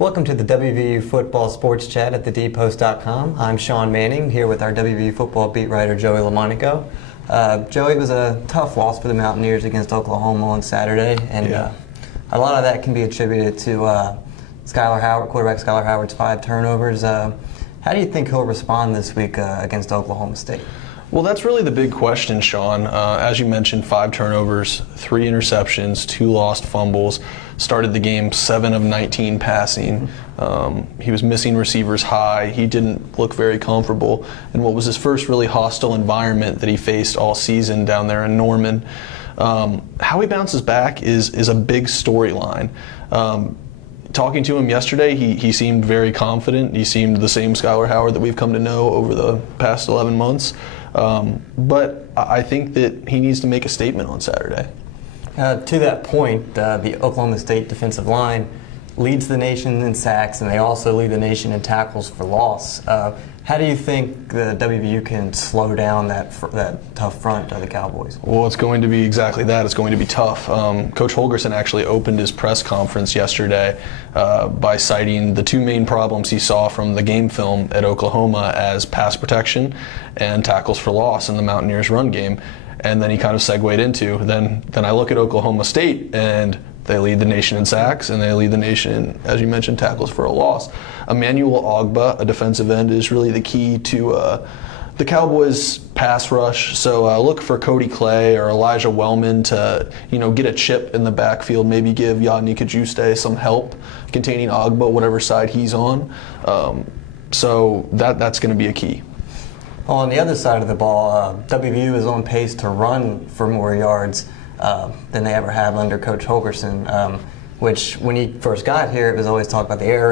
Welcome to the WVU Football Sports Chat at thedpost.com. I'm Sean Manning, here with our WVU football beat writer, Joey LoMonaco. Joey, it was a tough loss for the Mountaineers against Oklahoma on Saturday, and a lot of that can be attributed to quarterback Skylar Howard's 5 turnovers. How do you think he'll respond this week against Oklahoma State? Well, that's really the big question, Sean. As you mentioned, 5 turnovers, 3 interceptions, 2 lost fumbles. Started the game 7 of 19 passing. He was missing receivers high. He didn't look very comfortable in what was his first really hostile environment that he faced all season down there in Norman. How he bounces back is a big storyline. Talking to him yesterday, he seemed very confident. He seemed the same Skylar Howard that we've come to know over the past 11 months. But I think that he needs to make a statement on Saturday. To that point, the Oklahoma State defensive line leads the nation in sacks, and they also lead the nation in tackles for loss. How do you think the WVU can slow down that tough front of the Cowboys? Well, it's going to be exactly that. It's going to be tough. Coach Holgorsen actually opened his press conference yesterday by citing the 2 main problems he saw from the game film at Oklahoma as pass protection and tackles for loss in the Mountaineers' run game. And then he kind of segued into, then I look at Oklahoma State, and they lead the nation in sacks, and they lead the nation in, as you mentioned, tackles for a loss. Emmanuel Ogbah, a defensive end, is really the key to the Cowboys' pass rush. So look for Cody Clay or Elijah Wellman to, get a chip in the backfield, maybe give Yodny Kajuste some help containing Ogbah, whatever side he's on. So that's going to be a key. On the other side of the ball, WVU is on pace to run for more yards than they ever have under Coach Holgorsen, which when he first got here, it was always talk about the air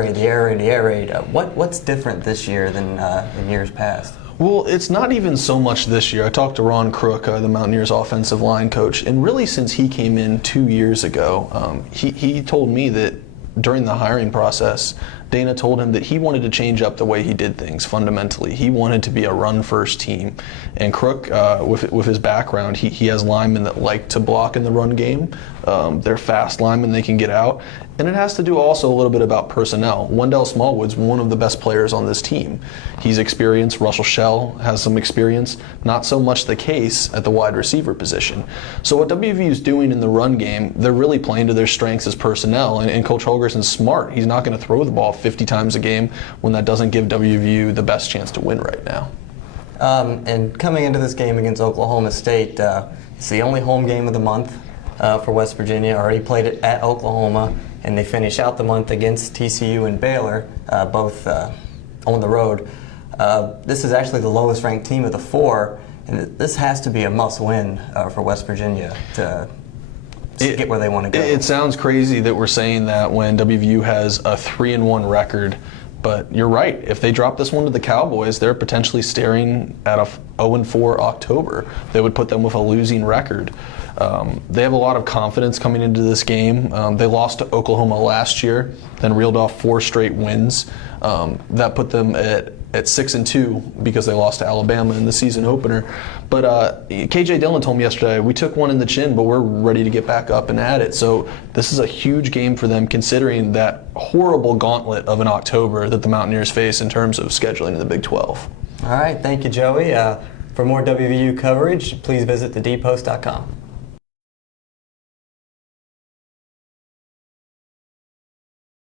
raid. What's different this year than in years past? Well, it's not even so much this year. I talked to Ron Crook, the Mountaineers offensive line coach, and really since he came in 2 years ago, he told me that during the hiring process, Dana told him that he wanted to change up the way he did things fundamentally. He wanted to be a run-first team. And Crook, with his background, he has linemen that like to block in the run game. They're fast linemen, they can get out. And it has to do also a little bit about personnel. Wendell Smallwood's one of the best players on this team. He's experienced. Russell Shell has some experience. Not so much the case at the wide receiver position. So what WVU is doing in the run game, they're really playing to their strengths as personnel. And Coach Holgorsen's smart. He's not going to throw the ball 50 times a game when that doesn't give WVU the best chance to win right now. And coming into this game against Oklahoma State, it's the only home game of the month for West Virginia. Already played it at Oklahoma, and they finish out the month against TCU and Baylor, both on the road. This is actually the lowest ranked team of the 4, and this has to be a must-win for West Virginia to get where they want to go. It sounds crazy that we're saying that when WVU has a 3-1 record, but you're right. If they drop this one to the Cowboys, they're potentially staring at a 0-4 October. They would put them with a losing record. They have a lot of confidence coming into this game. They lost to Oklahoma last year, then reeled off 4 straight wins. That put them at 6-2 because they lost to Alabama in the season opener. But KJ Dillon told me yesterday, we took one in the chin, but we're ready to get back up and at it. So this is a huge game for them considering that horrible gauntlet of an October that the Mountaineers face in terms of scheduling in the Big 12. All right, thank you, Joey. For more WVU coverage, please visit thedpost.com.